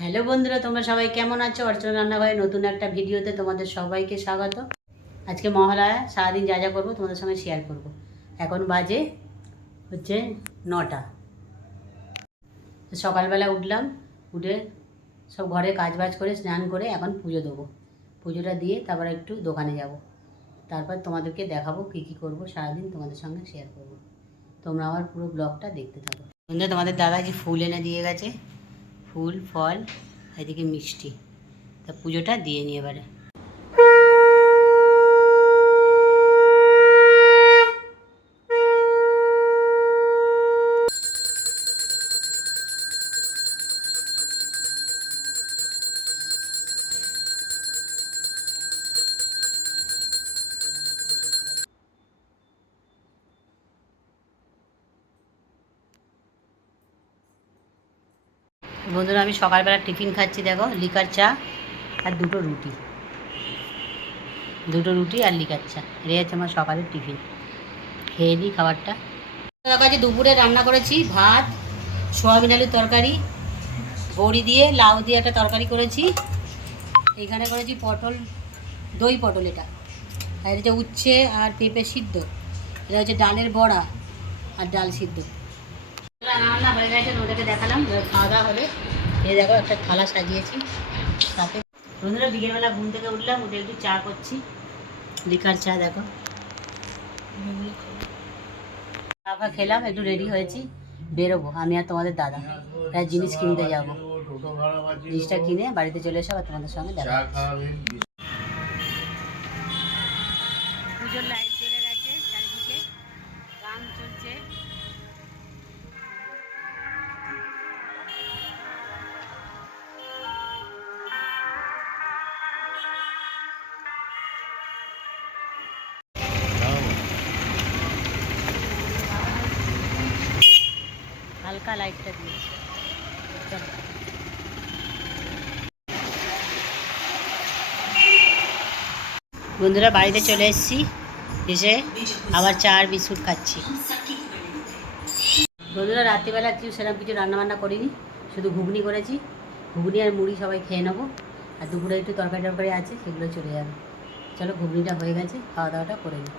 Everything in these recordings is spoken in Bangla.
হ্যালো বন্ধুরা, তোমরা সবাই কেমন আছো? অর্চনা রান্নাঘরে নতুন একটা ভিডিওতে তোমাদের সবাইকে স্বাগত। আজকে মহালয়া, সারাদিন যা যা করবো তোমাদের সঙ্গে শেয়ার করব। এখন বাজে হচ্ছে 9টা। সকালবেলা উঠলাম, উঠে সব ঘরে কাজবাজ করে স্নান করে এখন পুজো দেবো। পুজোটা দিয়ে তারপর একটু দোকানে যাব, তারপর তোমাদেরকে দেখাবো কী কী করবো সারাদিন, তোমাদের সঙ্গে শেয়ার করব। তোমরা আমার পুরো ব্লগটা দেখতে থাকো। বন্ধুরা, তোমাদের দাদা যে ফুল এনে দিয়ে গেছে, ফুল ফল এদিকে মিষ্টি, তা পুজোটা দিয়ে নিয়ে এবারে। বন্ধুরা, আমি সকালবেলা টিফিন খাচ্ছি, দেখো লিকার চা আর দুটো রুটি আর লিকার চা। এটা হচ্ছে আমার সকালের টিফিন। খেয়ে নিই খাবারটা। দেখো, আজ দুপুরে রান্না করেছি ভাত, সোয়াবিন আলুর তরকারি, বড়ি দিয়ে লাউ দিয়ে একটা তরকারি করেছি। এইখানে করেছি পটল, দই পটল, এটা আর এটা হচ্ছে উচ্ছে আর পেঁপে সিদ্ধ। এটা হচ্ছে ডালের বড়া আর ডাল সিদ্ধ। রান্না হয়ে গেছে, ওদেরকে দেখালাম। খাওয়া দাওয়া হলে এই দেখো একটা থালা সাজিয়েছি তাতে। বন্ধুরা, বিকেলবেলা ঘুম থেকে উঠলাম, উঠে একটু চা করছি, লিকার চা। দেখো চা খেলাম, একটু রেডি হয়েছি, বেরোবো আমি আর তোমাদের দাদা। তাই জিনিস কিনতে যাবো, জিনিসটা কিনে বাড়িতে চলে এসে আবার তোমাদের সঙ্গে দেখা। পুজোর লাইট জ্বলে গেছে, চারিদিকে গান চলছে। হালকা লাইটটা দিয়েছে। বন্ধুরা, বাড়িতে চলে এসেছি, এসে আবার চা আর বিস্কুট খাচ্ছি। বন্ধুরা, রাত্রিবেলা সেরকম কিছু রান্নাবান্না করিনি, শুধু ঘুগনি করেছি। ঘুগনি আর মুড়ি সবাই খেয়ে নেবো, আর দুপুরে একটু তরকারি আছে, সেগুলো চলে যাবে। চলো, ঘুগনিটা হয়ে গেছে, খাওয়া দাওয়াটা করে নিই।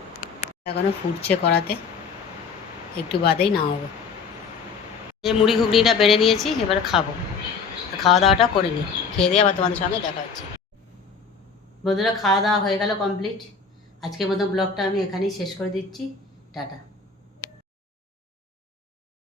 এখনও ফুটছে কড়াতে, একটু বাদেই নামাবো। এই মুড়ি ঘুগনিটা বেড়ে নিয়েছি, এবার খাবো। খাওয়া দাওয়াটা করে নিই, খেয়ে দিয়ে আবার তোমাদের সঙ্গে দেখা হচ্ছে। বন্ধুরা, খাওয়া দাওয়া হয়ে গেল কমপ্লিট। আজকের মতো ব্লগটা আমি এখানেই শেষ করে দিচ্ছি। টাটা।